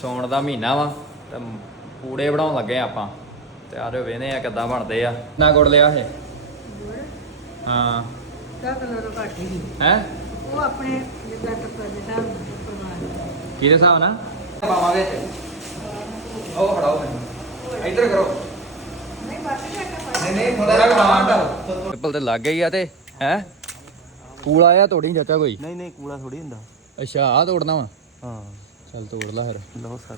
ਸੌਣ ਦਾ ਮਹੀਨਾ ਵਾ ਤੇ ਪੂੜੇ ਬਣਾਉਣ ਲੱਗੇ ਆ ਆਪਾਂ। ਤੇ ਆਰੇ ਵੇਨੇ ਆ ਕਿੱਦਾਂ ਬਣਦੇ ਆ। ਨਾ ਗੁੜ ਲਿਆ ਇਹ। ਹਾਂ। ਦਾ ਕਲਰ ਘੱਟ ਹੀ ਹੈ? ਉਹ ਆਪਣੇ ਜਿੱਦਾਂ ਟੱਪਰ ਦੇ ਨਾਲ ਪਰਵਾਹ ਕਿਹਦੇ ਹਿਸਾਬ ਨਾਲ? ਪਾਵਾਂਗੇ ਉਹ ਫੜਾਓ ਇੱਧਰ ਕਰੋ। ਨਹੀਂ ਬਾਤ ਘੱਟ ਨਹੀਂ ਨਹੀਂ ਥੋੜਾ ਜਿਹਾ ਪਾਵਾਂਗਾ ਪਿੱਪਲ ਤੇ ਲੱਗ ਗਈ ਆ ਤੇ ਹੈ? ਪੂਲ ਆਇਆ ਤੋੜੀ ਚਾਚਾ ਕੋਈ? ਨਹੀਂ ਨਹੀਂ ਕੂੜਾ ਥੋੜੀ ਹੁੰਦਾ। ਅੱਛਾ ਆ ਤੋੜਨਾ ਵਾ। ਹਾਂ। ਚੱਲ ਤੋੜ ਲੈ ਫਿਰ। ਲਓ ਸਰ।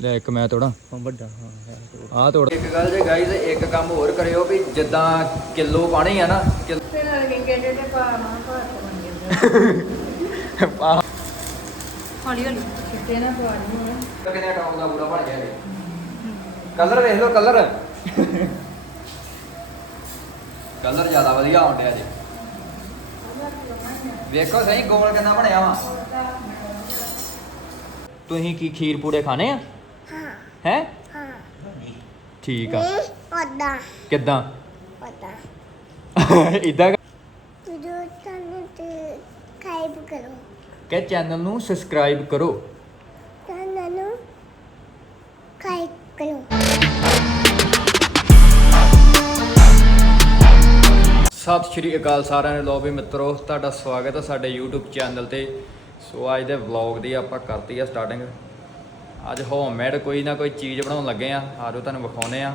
ਲੈ ਇੱਕ ਮੈਂ ਤੋੜਾਂ। ਹਾਂ ਵੱਡਾ ਹਾਂ ਆ ਤੋੜ। ਇੱਕ ਗੱਲ ਜੇ ਗਾਈਜ਼ ਇੱਕ ਕੰਮ ਹੋਰ ਕਰਿਓ ਵੀ ਜਿੱਦਾਂ ਕਿਲੋ ਪਾਣੀ ਆ ਨਾ ਕਿਲ- ਤੇ ਨਾਲ ਗੰਗੇ ਦੇ ਤੇ ਪਾ ਮਾਂ ਭਾਤ ਬਣ ਗਿਆ ਪਾ। ਹੌਲੀ ਹੌਲੀ ਕਿਤੇ ਨਾ ਪਾ ਨਹੀਂ ਹੋਣਾ। ਕਿੰਨੇ ਟੌਪ ਦਾ ਪੂਰਾ ਬਣ ਗਿਆ ਇਹ। ਕਲਰ ਵੇਖ ਲਓ ਕਲਰ ਕਲਰ ਜ਼ਿਆਦਾ ਵਧੀਆ ਆਉਣ ਡਿਆ ਜੀ। ਵੇਖੋ ਸਹੀ ਗੋਲ ਕਿੰਨਾ ਬਣਿਆ ਵਾ। ਤੁਸੀਂ ਕੀ ਖੀਰ ਪੂੜੇ ਖਾਣੇ ਆ? ਹਾਂ। ਹੈ? ਹਾਂ। ਠੀਕ ਆ। ਪਤਾ। ਕਿੱਦਾਂ? ਪਤਾ। ਇਦਾਂ ਵੀਡੀਓ ਤੁਹਾਨੂੰ ਤੇ ਖਾਈਬ ਕਰੋ। ਕਿ ਚੈਨਲ ਨੂੰ ਸਬਸਕ੍ਰਾਈਬ ਕਰੋ। ਨੂੰ ਸਤਿ ਸ਼੍ਰੀ ਅਕਾਲ ਸਾਰਿਆਂ ਨੂੰ। ਲੋ ਵੀ ਮਿੱਤਰੋ ਤੁਹਾਡਾ ਸਵਾਗਤ ਹੈ ਸਾਡੇ YouTube ਚੈਨਲ ਤੇ। ਸੋ ਅੱਜ ਦੇ ਵਲੌਗ ਦੀ ਆਪਾਂ ਕਰਤੀ ਆ ਸਟਾਰਟਿੰਗ ਅੱਜ ਹੋਮਮੇਡ ਕੋਈ ਨਾ ਕੋਈ ਚੀਜ਼ ਬਣਾਉਣ ਲੱਗੇ ਆ, ਆਜੋ ਤੁਹਾਨੂੰ ਵਿਖਾਉਨੇ ਆ।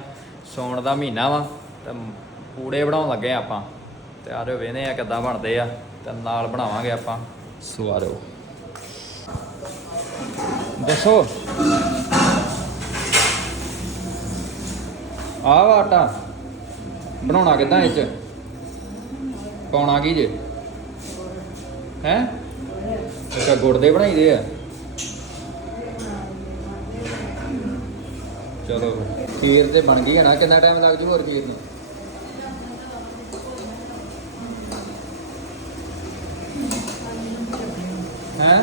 ਸੌਣ ਦਾ ਮਹੀਨਾ ਵਾ, ਤੇ ਪੂੜੇ ਬਣਾਉਣ ਲੱਗੇ ਆ ਆਪਾਂ। ਤੇ ਆਜੋ ਵੇਨੇ ਆ ਕਿੱਦਾਂ ਬਣਦੇ ਆ, ਤੇ ਨਾਲ ਬਣਾਵਾਂਗੇ ਆਪਾਂ। ਸੋ ਆਜੋ। ਦੱਸੋ। ਆਹ ਵਾ ਆਟਾ। ਬਣਾਉਣਾ ਕਿੱਦਾਂ ਇਹ ਚ? ਪਾਉਣਾ ਕੀ ਜੇ? ਹੈ? ਅੱਛਾ, ਗੁੜ ਦੇ ਬਣਾਈਦੇ ਆ? ਚਲੋ, ਖੀਰ ਤੇ ਬਣ ਗਈ ਹੈ ਨਾ, ਕਿੰਨਾ ਟਾਈਮ ਲੱਗ ਜੂ ਹੋਰ ਖੀਰ ਨੂੰ? ਹੈ?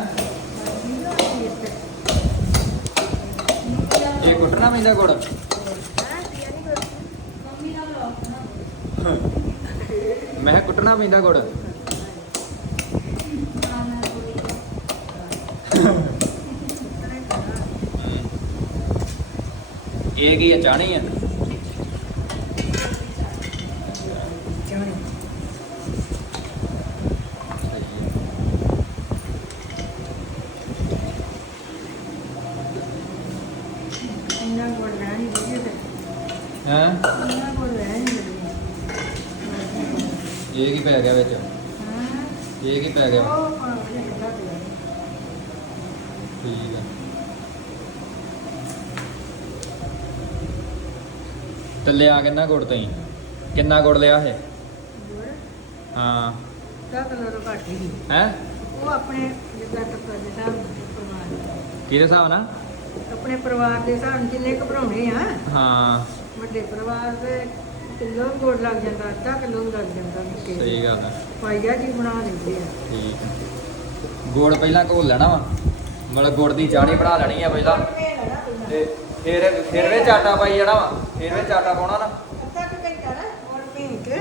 ਇਹ ਕੁੱਟਣਾ ਪੈਂਦਾ ਗੁੜ? ਮੈਂ ਕਿਹਾ ਕੁੱਟਣਾ ਪੈਂਦਾ ਗੁੜ? ਇਹ ਕੀ ਅਚਾਣੀ ਆ ਇੰਨਾ ਗੁੜ ਲੈਣ ਹੀ ਵਧੀਆ ਤੇ ਹੈ ਇੰਨਾ ਗੁੜ ਲੈਣ ਹੀ ਵਧੀਆ ਇਹ ਕੀ ਪੈ ਗਿਆ ਵਿੱਚ ਹਾਂ ਇਹ ਕੀ ਪੈ ਗਿਆ ਉਹ ਪਾ ਕੇ ਕਿੱਦਾਂ ਪਿਆ ਠੀਕ ਆ ਤੇ ਲਿਆ ਕਿੰਨਾ ਗੁੜ ਤਈ ਕਿੰਨਾ ਗੁੜ ਲਿਆ ਹਾਂ। ਦਾ ਕਲਰ ਘੱਟ ਹੀ। ਹੈ? ਉਹ ਆਪਣੇ ਜਿੱਦਾਂ ਟੱਪਰ ਦੇ ਨਾਲ ਪਰਵਾਹ ਕਿਹਦੇ ਹਿਸਾਬ ਨਾਲ? ਆਪਣੇ ਪਰਿਵਾਰ ਦੇ ਹਿਸਾਬ ਨਾਲ ਜਿੰਨੇ ਘਬਰਾਉਣੇ ਆ। ਹਾਂ। ਵੱਡੇ ਪਰਿਵਾਰ ਦੇ ਕਿਲੋ ਗੁੜ ਲੱਗ ਜਾਂਦਾ ਅੱਧਾ ਕਿਲੋ ਲੱਗ ਜਾਂਦਾ ਨਿੱਕੇ ਸਹੀ ਗੱਲ ਹੈ ਪਾਈਆ ਜੀ ਬਣਾ ਦਿੰਦੇ ਆ। ਠੀਕ ਆ। ਗੁੜ ਪਹਿਲਾਂ ਘੋਲ ਲੈਣਾ ਵਾ। ਮਤਲਬ ਗੁੜ ਦੀ ਚਾਣੀ ਬਣਾ ਲੈਣੀ ਆ ਪਹਿਲਾਂ। ਤੇ ਫਿਰ ਫਿਰ ਵਿੱਚ ਆਟਾ ਪਾਈ ਜਾਣਾ ਵਾ। ਫਿਰ ਵਿੱਚ ਆਟਾ ਪਾਉਣਾ ਨਾ। ਅੱਧਾ ਕੁ ਘੰਟਾ ਨਾ ਗੁੜ ਭੇਂ ਕੇ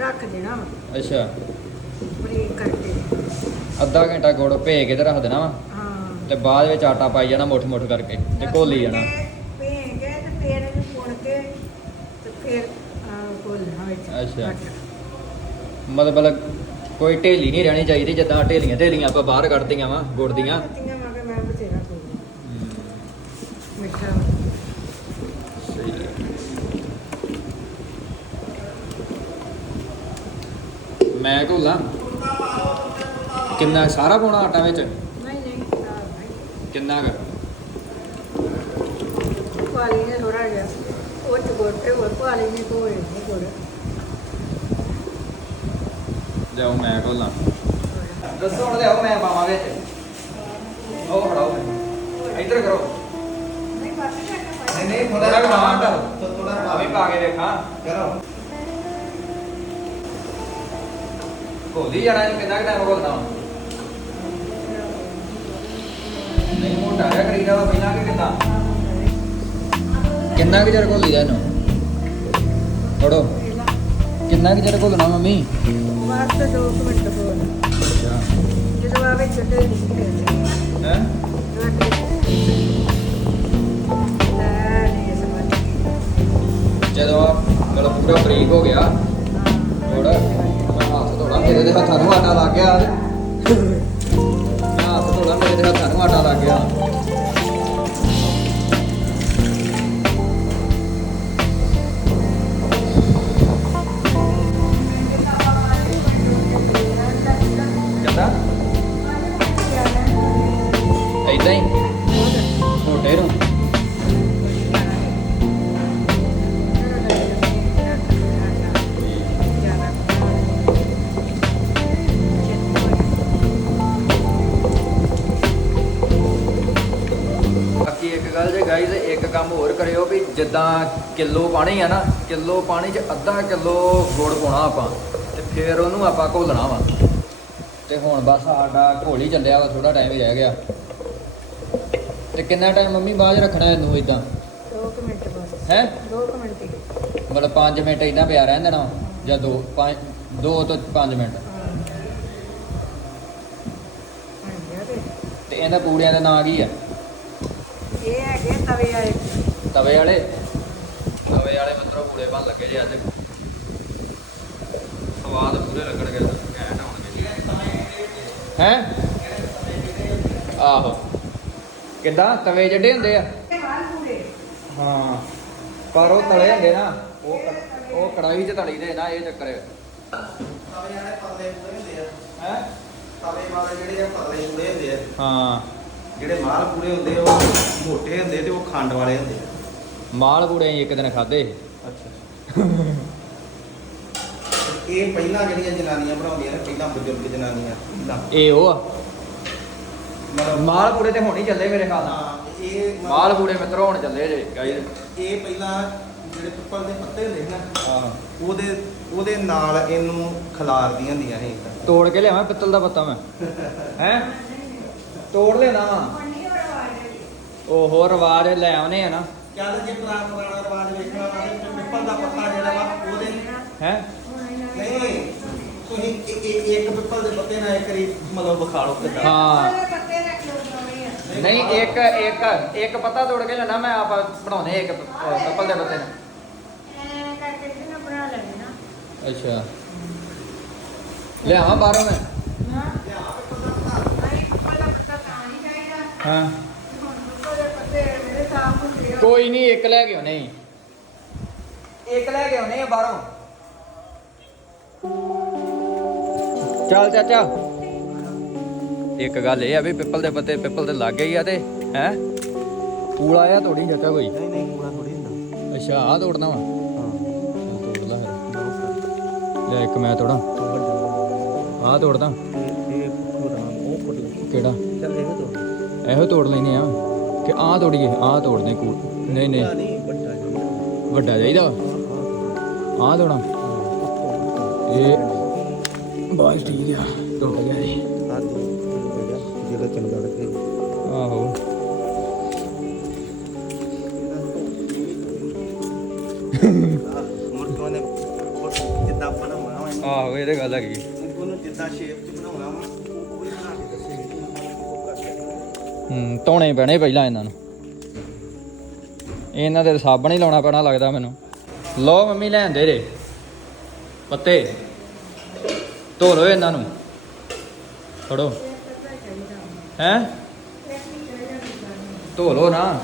ਰੱਖ ਦੇਣਾ ਵਾ। ਅੱਛਾ। ਬਰੀਕ ਕਰਕੇ। ਅੱਧਾ ਘੰਟਾ ਗੁੜ ਭੇ ਕੇ ਤੇ ਰੱਖ ਦੇਣਾ ਵਾ। ਹਾਂ। ਤੇ ਬਾਅਦ ਵਿੱਚ ਆਟਾ ਪਾਈ ਜਾਣਾ ਮੁੱਠ ਮੁੱਠ ਕਰਕੇ ਤੇ ਘੋਲੀ ਜਾਣਾ। ਭੇਂ ਕੇ ਤੇ ਫਿਰ ਇਹਨੂੰ ਪੁਣ ਕੇ ਤੇ ਫਿਰ ਘੋਲਣਾ ਵਿੱਚ। ਅੱਛਾ। ਆਟਾ। ਮਤਲਬ ਕੋਈ ਢੇਲੀ ਨਹੀਂ ਰਹਿਣੀ ਚਾਹੀਦੀ ਜਿੱਦਾਂ ਢੇਲੀਆਂ ਢੇਲੀਆਂ ਆਪਾਂ ਬਾਹਰ ਕੱਢਦੀਆਂ ਵਾ ਗੁੜ ਦੀਆਂ। ਮੈਂ ਬਥੇਰਾ ਮਿੱਠਾ ਹੈ। ਮੈਂ ਘੋਲਾਂ ਕਿੰਨਾ ਸਾਰਾ ਪਾਉਣਾ ਆਟਾ ਵਿੱਚ? ਨਹੀਂ ਨਹੀਂ ਕਿੰਨਾ ਕੁ? ਪਾਲੀ ਨੇ ਥੋੜਾ ਜਿਹਾ। ਉਹ ਚ ਗੁੜ ਤੇ ਹੋਰ ਪਾਲੀ ਨੇ ਕੋਏ ਨਹੀਂ ਗੁੜ। ਲਿਆਓ ਮੈਂ ਘੋਲਾਂ ਦੱਸੋ ਹੁਣ ਲਿਆਓ ਮੈਂ ਪਾਵਾਂ ਵਿੱਚ। ਉਹ ਫੜਾਓ। ਇੱਧਰ ਕਰੋ। ਨਹੀਂ ਘੱਟ ਨਹੀਂ ਨਹੀਂ ਥੋੜਾ ਜਿਹਾ ਪਾਵਾਂਗਾ ਥੋੜਾ ਵੀ ਪਾ ਕੇ ਦੇਖਾਂ। ਕਰੋ। ਘੋਲੀ ਜਾਣਾ ਇਹਨੂੰ ਕਿੰਨਾ ਟਾਈਮ ਘੋਲਣਾ ਨਹੀਂ ਮੋਟਾ ਜਿਹਾ ਕਰੀਦਾ ਵਾ ਪਹਿਲਾਂ ਕਿ ਕਿੰਨਾ ਕਿੰਨਾ ਕਿ ਚਿਰ ਘੋਲੀ ਦਾ ਇਹਨੂੰ? ਥੋੜੋ ਕਿੰਨਾ ਕਿ ਚਿਰ ਘੋਲਣਾ ਮੰਮੀ? ਬਸ 2 ਮਿੰਟ ਹੋਰ। ਅੱਛਾ। ਜਦੋਂ ਆਵੇ ਛੱਡੇ ਨਹੀਂ ਹੈ? ਜਦੋਂ ਮਤਲਬ ਪੂਰਾ ਬਰੀਕ ਹੋ ਗਿਆ। ਥੋੜਾ ਮੇਰੇ ਦੇ ਹੱਥਾਂ ਨੂੰ ਆਟਾ ਲੱਗ ਗਿਆ। ਹੱਥ ਥੋੜਾ ਮੇਰੇ ਦੇ ਹੱਥਾਂ ਨੂੰ ਆਟਾ ਲੱਗ ਗਿਆ। ਜਿੱਦਾਂ ਕਿਲੋ ਪਾਣੀ ਆ ਨਾ ਕਿਲੋ ਪਾਣੀ 'ਚ ਅੱਧਾ ਕਿਲੋ ਗੁੜ ਪਾਉਣਾ ਆਪਾਂ ਤੇ ਫਿਰ ਉਹਨੂੰ ਆਪਾਂ ਘੋਲਣਾ ਵਾ। ਤੇ ਹੁਣ ਬਸ ਸਾਡਾ ਘੋਲ ਹੀ ਚੱਲਿਆ ਵਾ ਥੋੜਾ ਟਾਈਮ ਹੀ ਰਹਿ ਗਿਆ। ਤੇ ਕਿੰਨਾ ਟਾਈਮ ਮੰਮੀ ਬਾਅਦ ਰੱਖਣਾ ਇਹਨੂੰ ਇਦਾਂ ਦੋ ਕੁ ਮਿੰਟ ਬਸ। ਹੈ? ਦੋ ਕੁ ਮਿੰਟ ਹੀ। ਮਤਲਬ 5 ਮਿੰਟ ਇਦਾਂ ਪਿਆ ਰਹਿਣ ਦੇਣਾ ਜਾਂ 2 5 2 ਤੋਂ 5 ਮਿੰਟ? ਤੇ ਇਹਨਾਂ ਪੂੜਿਆਂ ਦਾ ਨਾਂ ਕੀ ਆ? ਇਹ ਹੈਗੇ ਤਵੇ ਵਾਲੇ। ਤਵੇ ਵਾਲੇ। ਤਵੇ ਵਾਲੇ ਮਤਲਬ ਪੂੜੇ ਬਣ ਲੱਗੇ ਜੇ ਅੱਜ। ਸਵਾਦ ਪੂਰੇ ਲੱਗਣਗੇ ਘੈਂਟ ਹੈ? ਆਹੋ। ਕਿੱਦਾਂ? ਤਵੇ ਜੱਡੇ ਹੁੰਦੇ ਆ? ਪੂਰੇ ਹਾਂ। ਪਰ ਉਹ ਤਲੇ ਹੁੰਦੇ ਨਾ। ਉਹ ਉਹ ਕੜਾਈ 'ਚ ਤਲੀ ਦੇ ਨਾ ਇਹ ਚੱਕਰ। ਹੈ ਤਵੇ ਵਾਲੇ ਪੂੜੇ ਹੁੰਦੇ ਆ। ਹੈ? ਤਵੇ ਵਾਲੇ ਜਿਹੜੇ ਆ ਪੂੜੇ ਹੁੰਦੇ ਆ। ਹਾਂ। ਜਿਹੜੇ ਮਾਲ ਪੂੜੇ ਹੁੰਦੇ ਆ, ਉਹ ਮੋਟੇ ਹੁੰਦੇ ਤੇ ਉਹ ਖੰਡ ਵਾਲੇ ਹੁੰਦੇ ਆ। ਮਾਲ ਪੂੜੇ ਅਸੀਂ ਇੱਕ ਦਿਨ ਖਾਦੇ ਅੱਛਾ ਇਹ ਪਹਿਲਾਂ ਜਿਹੜੀਆਂ ਜਨਾਨੀਆਂ ਬਣਾਉਂਦੀਆਂ ਨੇ ਪਹਿਲਾਂ ਬਜ਼ੁਰਗ ਜਨਾਨੀਆਂ ਪਹਿਲਾਂ। ਇਹ ਉਹ ਆ। ਮਤਲਬ ਮਾਲ ਪੂੜੇ ਤੇ ਹੁਣ ਹੀ ਚੱਲੇ ਮੇਰੇ ਖਿਆਲ ਨਾਲ। ਹਾਂ ਇਹ ਮਤਲਬ- ਮਾਲ ਪੂੜੇ ਮਿੱਤਰੋ ਹੁਣ ਚੱਲੇ ਜੇ ਗਾਈਜ਼ ਇਹ ਪਹਿਲਾਂ ਜਿਹੜੇ ਪਿੱਪਲ ਦੇ ਪੱਤੇ ਹੁੰਦੇ ਸੀ ਨਾ ਹਾਂ। ਉਹਦੇ ਉਹਦੇ ਨਾਲ ਇਹਨੂੰ ਖਿਲਾਰਦੀਆਂ ਹੁੰਦੀਆਂ ਸੀ ਇੱਕ। ਤੋੜ ਕੇ ਲਿਆਵਾਂ ਪਿੱਤਲ ਦਾ ਪੱਤਾ ਮੈਂ। ਹੈ? ਤੋੜ ਲੈਣਾ ਵਾ। ਉਹ ਹੋਰ ਰਿਵਾਜ ਲੈ ਆਉਨੇ ਆ ਨਾ। ਚੱਲ ਜੇ ਪੁਰਾਣਾ ਪੁਰਾਣਾ ਰਿਵਾਜ ਵੇਖਣਾ ਵਾ ਤੇ ਪਿੱਪਲ ਦਾ ਪੱਤਾ ਜਿਹੜਾ ਵਾ ਉਹਦੇ ਹੈ? ਨਹੀਂ ਤੁਸੀਂ ਇੱਕ ਇੱਕ- ਇੱਕ ਪਿੱਪਲ ਦੇ ਪੱਤੇ ਨਾਲ ਇੱਕ ਰੀ ਮਤਲਬ ਵਿਖਾ ਲਓ ਕਿੱਦਾਂ। ਹਾਂ। ਪੱਤੇ ਰੱਖ ਲਓ ਦੋਵੇਂ ਆ। ਨਹੀਂ ਇੱਕ ਇੱਕ ਇੱਕ ਪੱਤਾ ਤੋੜ ਕੇ ਲੈਣਾ ਮੈਂ ਆਪ ਬਣਾਉਨੇ ਇੱਕ ਪਿੱਪਲ ਦੇ ਪੱਤੇ ਨਾਲ। ਐ ਕਰਕੇ ਇਹਨੂੰ ਬਣਾ ਲੈਣੇ ਨਾ। ਅੱਛਾ। ਲਿਆਵਾਂ ਬਾਹਰੋਂ ਮੈਂ? ਨਾ ਨਹੀਂ ਪੱਲਾ ਪੱਤਾ ਤਾਂ ਨਹੀਂ ਚਾਹੀਦਾ। ਹਾਂ। ਕੋਈ ਨਹੀਂ ਇੱਕ ਲੈ ਕੇ ਆਉਨੇ ਈ। ਇੱਕ ਲੈ ਕੇ ਆਉਨੇ ਆ ਬਾਹਰੋਂ। ਚੱਲ ਚਾਚਾ। ਇੱਕ ਗੱਲ ਇਹ ਆ ਵੀ ਪਿੱਪਲ ਦੇ ਪੱਤੇ ਪਿੱਪਲ ਦੇ ਲੱਗ ਗਈ ਆ ਤੇ ਹੈ? ਪੂਲਾ ਆ ਤੋੜੀ ਚਾਚਾ ਕੋਈ? ਨਹੀਂ ਨਹੀਂ ਪੂਰਾ ਥੋੜੀ ਹੁੰਦਾ। ਅੱਛਾ ਆ ਤੋੜਨਾ ਵਾ। ਹਾਂ। ਤੋੜ ਲਾ ਫਿਰ ਲੈ ਇੱਕ ਮੈਂ ਤੋੜਾਂ। ਆ ਤੋੜਦਾ। ਕਿਹੜਾ? ਚੱਲ ਇਹ ਤੋਂ ਇਹੋ ਤੋੜ ਲੈਨੇ ਆ। ਕਿ ਆ ਤੋੜੀਏ ਆ ਤੋੜਨੇ ਕੂ ਨਹੀਂ ਨਹੀਂ। ਨਹੀਂ ਵੱਡਾ ਜਿਹਾ ਵੱਡਾ ਚਾਹੀਦਾ ਆ ਤੋੜਾਂ। ਇਹ ਬਾਈ ਠੀਕ ਆ। ਤੋੜ ਗਿਆ ਜੀ ਆ ਦੇ ਜਿਹੜਾ ਚੰਗਾ ਲੱਗੇ ਆਹੋ। ਮੁਰਗਾਂ ਨੇ ਜਿੱਦਾਂ ਬਣਾਉਣਾ ਆਹੋ ਇਹ ਤੇ ਗੱਲ ਹੈਗੀ। ਉਹਨੂੰ ਜਿੱਦਾਂ ਸ਼ੇਪ ਚ ਬਣਾਉਣਾ ਵਾ। ਹੂੰ ਧੋਣੇ ਪੈਣੇ ਪਹਿਲਾਂ ਇਹਨਾਂ ਨੂੰ। ਇਹਨਾਂ ਦੇ ਸਾਬਣ ਹੀ ਲਾਉਣਾ ਪੈਣਾ ਲੱਗਦਾ ਮੈਨੂੰ। ਲੋ ਮੰਮੀ ਲੈਂਦੇ ਜੇ ਪੱਤੇ। ਧੋ ਲੋ ਇਹਨਾਂ ਨੂੰ। ਫੜੋ। ਹੈ? ਧੋ ਲੋ ਨਾ।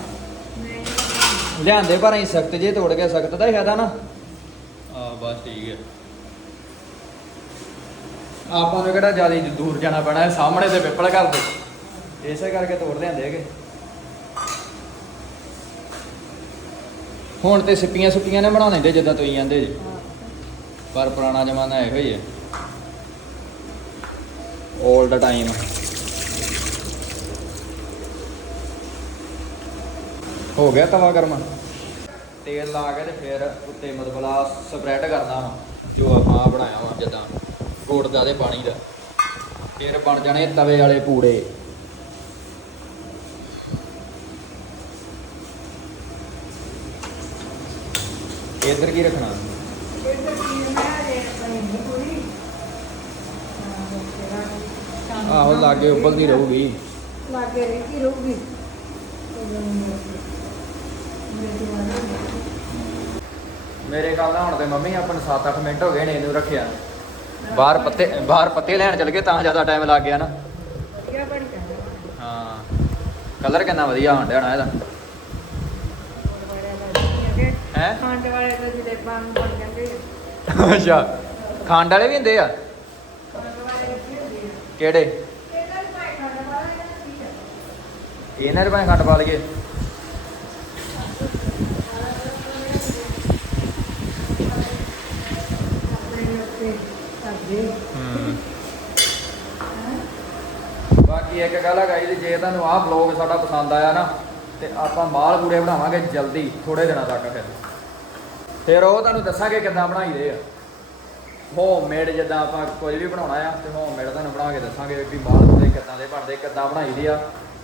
ਲਿਆਂਦੇ ਪਰ ਅਸੀਂ ਸਖਤ ਜੇ ਤੋੜ ਕੇ ਸਖਤ ਦਾ ਹੀ ਫਾਇਦਾ ਨਾ। ਆ ਬਸ ਠੀਕ ਹੈ। ਆਪਾਂ ਨੂੰ ਕਿਹੜਾ ਜ਼ਿਆਦਾ ਦੂਰ ਜਾਣਾ ਪੈਣਾ ਹੈ, ਸਾਹਮਣੇ ਤੇ ਪਿੱਪਲ ਘਰ ਦੇ। ਇਸੇ ਕਰਕੇ ਤੋੜ ਲਿਆਂਦੇ ਹੈਗੇ। ਹੁਣ ਤੇ ਸਿੱਪੀਆਂ ਸੁੱਪੀਆਂ ਨੇ ਬਣਾ ਲੈਂਦੇ ਜਿੱਦਾਂ ਤੁਸੀਂ ਜਾਂਦੇ ਜੀ। ਪਰ ਪੁਰਾਣਾ ਜ਼ਮਾਨਾ ਇਹੋ ਹੀ ਹੈ। 올 ਟਾਈਮ ਹੋ ਗਿਆ ਤਵਾ ਗਰਮ। ਤੇਲ ਲਾ ਕੇ ਤੇ ਫਿਰ ਉੱਤੇ ਮਤਲਬ ਆ ਸਪਰੈਡ ਕਰਨਾ ਵਾ, ਜੋ ਆਪਾਂ ਬਣਾਇਆ ਵਾ ਜਿੱਦਾਂ ਗੁੜ ਦਾ ਤੇ ਪਾਣੀ ਦਾ। ਫਿਰ ਬਣ ਜਾਣੇ ਤਵੇ ਵਾਲੇ ਪੂੜੇ। ਇੱਧਰ ਕੀ ਰੱਖਣਾ? ਆਹੋ ਲਾਗੇ ਉਬਲਦੀ ਰਹੂਗੀ। ਲਾਗੇ ਰਹੀ ਰਹੂਗੀ। ਮੇਰੇ ਨਾਲ ਹੁਣ ਤੇ ਮੰਮੀ ਆਪਾਂ ਨੂੰ 7-8 ਮਿੰਟ ਹੋ ਗਏ ਨੇ ਇਹਨੂੰ ਰੱਖਿਆ। ਬਾਹਰ ਪੱਤੇ ਬਾਹਰ ਪੱਤੇ ਲੈਣ ਚਲ ਗਏ ਤਾਂ ਜ਼ਿਆਦਾ ਟਾਈਮ ਲੱਗ ਗਿਆ ਨਾ। ਹਾਂ। ਕਲਰ ਕਿੰਨਾ ਵਧੀਆ ਆਉਣ ਡਿਆ ਨਾ ਇਹਦਾ ਖੰਡ ਵਾਲੇ ਲੱਗਦੇ ਹੈਗੇ ਹੈਂ? ਖੰਡ ਵਾਲੇ ਤਾਂ ਜਲੇਬਾਂ ਬਣ ਜਾਂਦੇ ਆ। ਅੱਛਾ ਖੰਡ ਵਾਲੇ ਵੀ ਹੁੰਦੇ ਆ? ਖੰਡ ਵਾਲੇ ਲੱਗੇ ਹੁੰਦੇ ਆ। ਕਿਹੜੇ? ਇਹਨਾਂ ਦੇ ਭਾਈ ਖੰਡ ਵਾਲਾ ਇਹਨਾਂ ਦਾ ਕੀ ਆ? ਇਹਨਾਂ ਦੇ ਭਾਵੇਂ ਖੰਡ ਪਾ ਲਈਏ। ਆਪਣੇ ਉੱਤੇ ਕਰਦੇ। ਬਾਕੀ ਇੱਕ ਗੱਲ ਹੈਗਾ ਜੀ ਜੇ ਤੁਹਾਨੂੰ ਆਹ ਵਲੌਗ ਸਾਡਾ ਪਸੰਦ ਆਇਆ ਨਾ ਤੇ ਆਪਾਂ ਮਾਲ ਪੂਰੇ ਬਣਾਵਾਂਗੇ ਜਲਦੀ ਥੋੜੇ ਦਿਨਾਂ ਤੱਕ ਫਿਰ। ਫਿਰ ਉਹ ਤੁਹਾਨੂੰ ਦੱਸਾਂਗੇ ਕਿੱਦਾਂ ਬਣਾਈਦੇ ਆ। ਹੋਮਮੇਡ ਜਿੱਦਾਂ ਆਪਾਂ ਕੁਝ ਵੀ ਬਣਾਉਣਾ ਆ, ਤੇ ਹੋਮਮੇਡ ਤੁਹਾਨੂੰ ਬਣਾ ਕੇ ਦੱਸਾਂਗੇ ਵੀ ਮਾਲ ਪੂਰੇ ਕਿੱਦਾਂ ਦੇ ਬਣਦੇ, ਕਿੱਦਾਂ ਬਣਾਈਦੇ ਆ,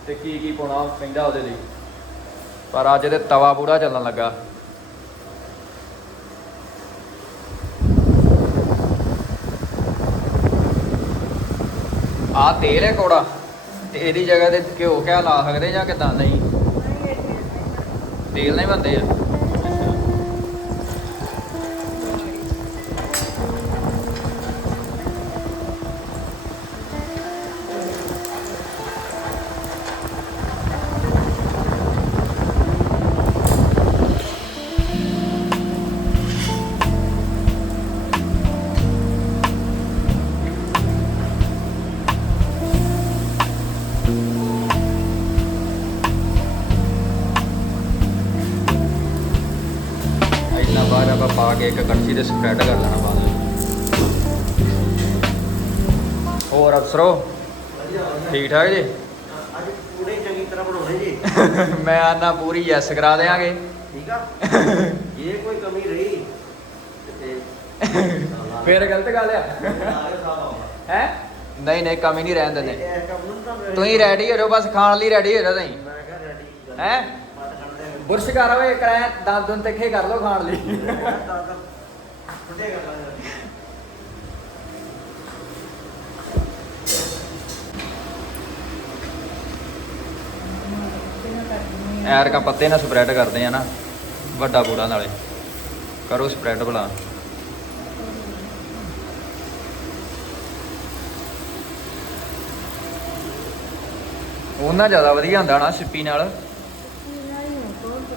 ਤੇ ਕੀ ਕੀ ਪਾਉਣਾ ਪੈਂਦਾ ਉਹਦੇ ਲਈ। ਪਰ ਅੱਜ ਤੇ ਤਵਾ ਪੂਰਾ ਚੱਲਣ ਲੱਗਾ। ਆ ਤੇਲ ਹੈ ਕੋੜਾ, ਤੇ ਇਹਦੀ ਜਗ੍ਹਾ ਤੇ ਘਿਓ ਕਿਆ ਲਾ ਸਕਦੇ ਜਾਂ ਕਿਦਾਂ? ਨਹੀਂ। ਤੇਲ ਨਹੀਂ ਬੰਦੇ ਆ। ਪਾ ਕੇ ਇੱਕ ਕੜਛੀ ਤੇ ਸਪਰੈਡ ਕਰ ਲੈਣਾ ਬਾਅਦ ਵਿੱਚ। ਹੋਰ ਅਫਸਰੋ? ਠੀਕ ਠਾਕ ਜੀ? ਅੱਜ ਪੂੜੇ ਚੰਗੀ ਤਰ੍ਹਾਂ ਬਣਾਉਣੇ ਜੀ ਮੈਂ ਆਨਾ ਪੂਰੀ ਯੈਸ ਕਰਾ ਦੇਾਂਗੇ ਠੀਕ ਆ ਜੇ ਕੋਈ ਕਮੀ ਰਹੀ ਫੇਰ ਗਲਤ ਗੱਲ ਆ? ਹੈ? ਨਹੀਂ ਨਹੀਂ ਕਮੀ ਨਹੀਂ ਰਹਿਣ ਦਿੰਦੇ। ਤੁਸੀਂ ਰੈਡੀ ਹੋ ਜਾਓ ਬਸ ਖਾਣ ਲਈ ਰੈਡੀ ਹੋ ਜਾਓ ਤੁਸੀਂ। ਮੈਂ ਕਿਹਾ ਰੈਡੀ ਹੈਂ? ਮਤ ਬੁਰਸ਼ ਕਰ ਓਏ ਕਰਾਇਆ, ਦਸ ਦਿਨ ਤਿੱਖੇ ਕਰ ਲਓ ਖਾਣ ਲਈ। ਐਰ ਕਾ ਪੱਤੇ ਨਾਲ ਸਪਰੈਡ ਕਰਦੇ ਆ ਨਾ, ਵੱਡਾ ਬੂੜਾ ਨਾਲੇ। ਕਰੋ ਸਪਰੈਡ ਭਲਾ। ਉਹਨਾਂ ਜ਼ਿਆਦਾ ਵਧੀਆ ਹੁੰਦਾ ਨਾ, ਸਿੱਪੀ ਨਾਲ।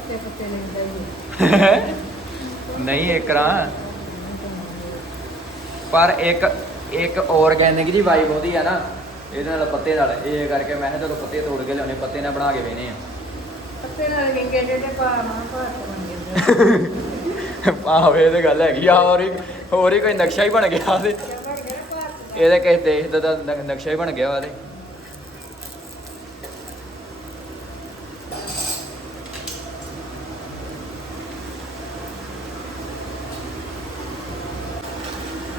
ਕੁੱਤੇ ਕੁੱਤੇ ਲੈਂਦਾ ਹੀ ਨਹੀਂ ਇਕਰਾ ਪਰ ਇੱਕ ਇੱਕ ਆਰਗੈਨਿਕ ਦੀ ਵਾਈਬ ਆਉਂਦੀ ਆ ਨਾ ਇਹਦੇ ਨਾਲ ਪੱਤੇ ਨਾਲ। ਇਹ ਕਰਕੇ ਮੈਂ ਕਿਹਾ ਚਲੋ ਪੱਤੇ ਤੋੜ ਕੇ ਲਿਆਉਣੇ ਪੱਤੇ ਨਾਲ ਬਣਾ ਕੇ ਵੇਨੇ ਆ। ਪੱਤੇ ਨਾਲ ਵਿੰਗੇ ਜਿਹੜੇ ਪਾ ਮਾਂ ਭਾਰਤ ਬਣ ਜਾਂਦੇ ਆਹੋ ਇਹ ਤੇ ਗੱਲ ਹੈਗੀ ਆ। ਹੋਰ ਹੀ ਹੋਰ ਹੀ ਕੋਈ ਨਕਸ਼ਾ ਹੀ ਬਣ ਗਿਆ ਤੇ ਗਿਆ ਇਹਦੇ ਕਿਸੇ ਦੇਸ਼ ਦਾ ਤਾਂ ਨ- ਨਕਸ਼ਾ ਹੀ ਬਣ ਗਿਆ ਵਾ ਤੇ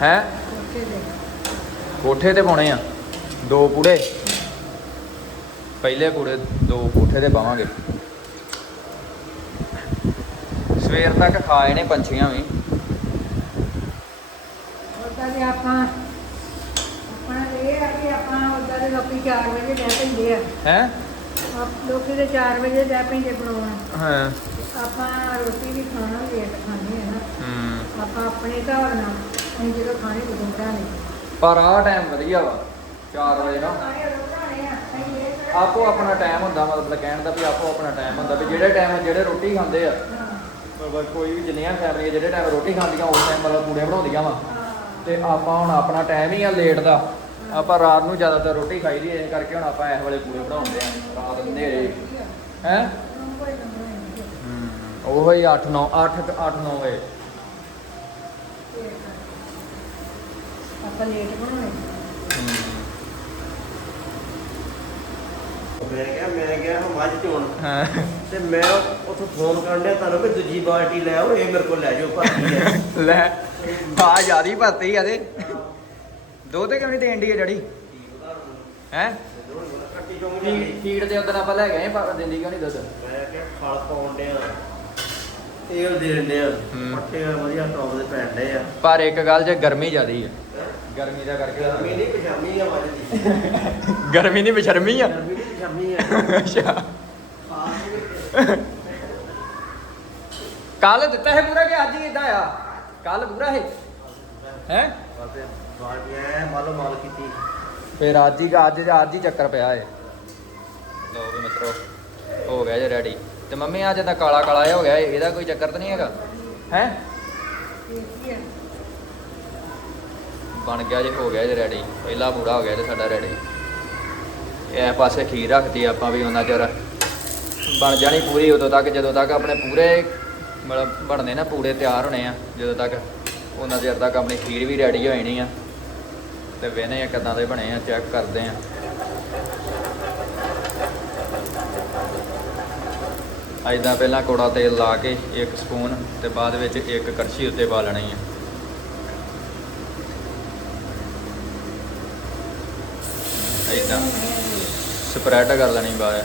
ਹੈ? ਕੋਠੇ ਤੇ ਪਾਉਣੇ ਆ। ਦੋ ਕੂੜੇ। ਪਹਿਲੇ ਕੂੜੇ ਦੋ ਕੋਠੇ ਤੇ ਪਾਵਾਂਗੇ। ਸਵੇਰ ਤੱਕ ਖਾਏ ਨੇ ਪੰਛੀਆਂ ਵੀ। ਉਦਾਂ ਦੇ ਆਪਾਂ ਆਪਣਾ ਇਹ ਆ ਕਿ ਆਪਾਂ ਉਦਾਂ ਦੇ ਲੋਕੀ 4 ਵਜੇ ਲੈ ਪੈਂਦੇ ਆ। ਹੈ? ਆਪ ਲੋਕੀ ਦੇ 4 ਵਜੇ ਲੈ ਪੈਂਦੇ ਬਣਾਉਣਾ। ਹਾਂ। ਆਪਾਂ ਰੋਟੀ ਵੀ ਖਾਣਾ ਲੇਟ ਖਾਂਦੇ ਆ ਨਾ। ਹੂੰ। ਆਪਾਂ ਆਪਣੇ ਹਿਸਾਬ ਨਾਲ ਅਸੀਂ ਜਦੋਂ ਖਾਣੇ ਉਦੋਂ ਬਣਾਉਣੇ ਪਰ ਆਹ ਟਾਈਮ ਵਧੀਆ ਵਾ 4 ਵਜੇ ਨਾ। ਖਾਣੇ ਉਦੋਂ ਬਣਾਉਣੇ ਆ ਅਸੀਂ ਲੇਟ ਆਪੋ ਆਪਣਾ ਟਾਈਮ ਹੁੰਦਾ ਮਤਲਬ ਕਹਿਣ ਦਾ ਵੀ ਆਪੋ ਆਪਣਾ ਟਾਈਮ ਹੁੰਦਾ ਵੀ ਜਿਹੜੇ ਟਾਈਮ ਜਿਹੜੇ ਰੋਟੀ ਖਾਂਦੇ ਆ। ਮਤਲਬ ਕੋਈ ਵੀ ਜਿੰਨੀਆਂ ਫੈਮਲੀਆਂ ਜਿਹੜੇ ਟਾਈਮ ਰੋਟੀ ਖਾਂਦੀਆਂ ਉਸ ਟਾਈਮ ਮਤਲਬ ਪੂੜੇ ਬਣਾਉਂਦੀਆਂ ਵਾ। ਤੇ ਆਪਾਂ ਹੁਣ ਆਪਣਾ ਟਾਈਮ ਹੀ ਆ ਲੇਟ ਦਾ। ਆਪਾਂ ਰਾਤ ਨੂੰ ਜ਼ਿਆਦਾਤਰ ਰੋਟੀ ਖਾਈ ਦੀ ਇਸ ਕਰਕੇ ਹੁਣ ਆਪਾਂ ਇਸ ਵੇਲੇ ਪੂੜੇ ਬਣਾਉਂਦੇ ਆ ਰਾਤ ਹਨੇਰੇ ਹੈ? ਉਹ ਹੀ 8 9 8 8 9 ਵਜੇ। ਆਪਾਂ ਲੇਟ ਬਣਾਉਣੇ। ਮੈਂ ਕਿਹਾ ਮੈਂ ਗਿਆ ਹਾਂ ਮੱਝ ਚੋਣ। ਹਾਂ। ਤੇ ਮੈਂ ਉੱਥੋਂ ਫੋਨ ਕਰਨ ਡਿਆ ਤੁਹਾਨੂੰ ਕਿ ਦੂਜੀ ਬਾਲਟੀ ਲੈ ਆਓ ਇਹ ਮੇਰੇ ਕੋਲ ਲੈ ਜਾਓ ਭਾਜੀ ਹੈ। ਲੈ ਆ ਜਿਆਦੀ ਭਰਤੀ ਆ ਤੇ ਦੁੱਧ ਕਿਉਂ ਨਹੀਂ ਦੇਣ ਦੀ ਆ ਜੜੀ? ਹੈ? ਕੱਟੀ ਚੋਂ ਫੀਡ ਫੀਡ ਦੇ ਉਦੋਂ ਆਪਾਂ ਲੈ ਗਏ ਪਰ ਦਿੰਦੀ ਕਿਉਂ ਨਹੀਂ ਦੁੱਧ? ਮੈਂ ਕਿਹਾ ਖਲ ਪਾਉਣ ਡਿਆ। ਤੇਲ ਦੇ ਦਿੰਦੇ ਆ। ਹੂੰ। ਪੱਟੇ ਵਧੀਆ ਟੌਪ ਦੇ ਪੈਣ ਡੇ ਆ। ਪਰ ਇੱਕ ਗੱਲ ਜੇ ਗਰਮੀ ਜ਼ਿਆਦੀ ਆ ਗਰਮੀ ਦਾ ਨਹੀਂ ਪਜਾਮੀ ਆ ਮੱਝ ਦੀ ਗਰਮੀ ਨਹੀਂ ਬਸ਼ਰਮੀ ਆ। ਗਰਮੀ ਨਹੀਂ ਪਜਾਮੀ ਆ। ਅੱਛਾ। ਖਾਸ ਕੱਲ ਦਿੱਤਾ ਹੈ ਪੂਰਾ ਕਿ ਅੱਜ ਹੀ ਇਦਾਂ ਆ? ਕੱਲ ਪੂਰਾ ਹੈ ਹੈ? ਬਸ ਬਾਲ ਗਿਆ ਮਾਲੋ ਮਾਲ ਕੀਤੀ। ਫਿਰ ਅੱਜ ਹੀ ਅੱਜ ਅੱਜ ਹੀ ਚੱਕਰ ਪਿਆ ਏ ਲੋ ਵੀ ਮਿੱਤਰੋ ਹੋ ਗਿਆ ਜੇ ਰੈਡੀ ਤੇ ਮੰਮੀ ਅੱਜ ਤਾਂ ਕਾਲਾ ਕਾਲਾ ਜਿਹਾ ਹੋ ਗਿਆ ਏ, ਇਹਦਾ ਕੋਈ ਚੱਕਰ ਤਾਂ ਨਹੀਂ ਹੈਗਾ? ਹੈ? ਬਣ ਗਿਆ ਜੇ, ਹੋ ਗਿਆ ਜੇ ਰੈਡੀ ਪਹਿਲਾ ਪੂਰਾ ਹੋ ਗਿਆ ਜੇ ਸਾਡਾ ਰੈਡੀ ਇਹ ਪਾਸੇ ਖੀਰ ਰੱਖਦੀ ਆਪਾਂ ਵੀ ਉਹਨਾਂ ਚਿਰ। ਬਣ ਜਾਣੀ ਪੂਰੀ ਉਦੋਂ ਤੱਕ, ਜਦੋਂ ਤੱਕ ਆਪਣੇ ਪੂਰੇ, ਮਤਲਬ ਬਣਨੇ ਨਾ ਪੂਰੇ ਤਿਆਰ ਹੋਣੇ ਆ, ਜਦੋਂ ਤੱਕ ਉਹਨਾਂ ਚਿਰ ਤੱਕ ਆਪਣੀ ਖੀਰ ਵੀ ਰੈਡੀ ਹੋ ਜਾਣੀ ਆ। ਤੇ ਵੇਨੇ ਆ, ਕਿੱਦਾਂ ਦੇ ਬਣੇ ਆ ਚੈੱਕ ਕਰਦੇ ਆ। ਐਦਾਂ ਪਹਿਲਾਂ ਕੋੜਾ ਤੇਲ ਲਾ ਕੇ ਇੱਕ ਸਪੂਨ ਤੇ ਬਾਅਦ ਵਿੱਚ ਇੱਕ ਕੜਛੀ ਉੱਤੇ ਪਾ ਲੈਣੀ ਆ। ਐਦਾਂ ਸਪਰੈਡ ਕਰ ਲੈਣੀ ਬਾਹਰ।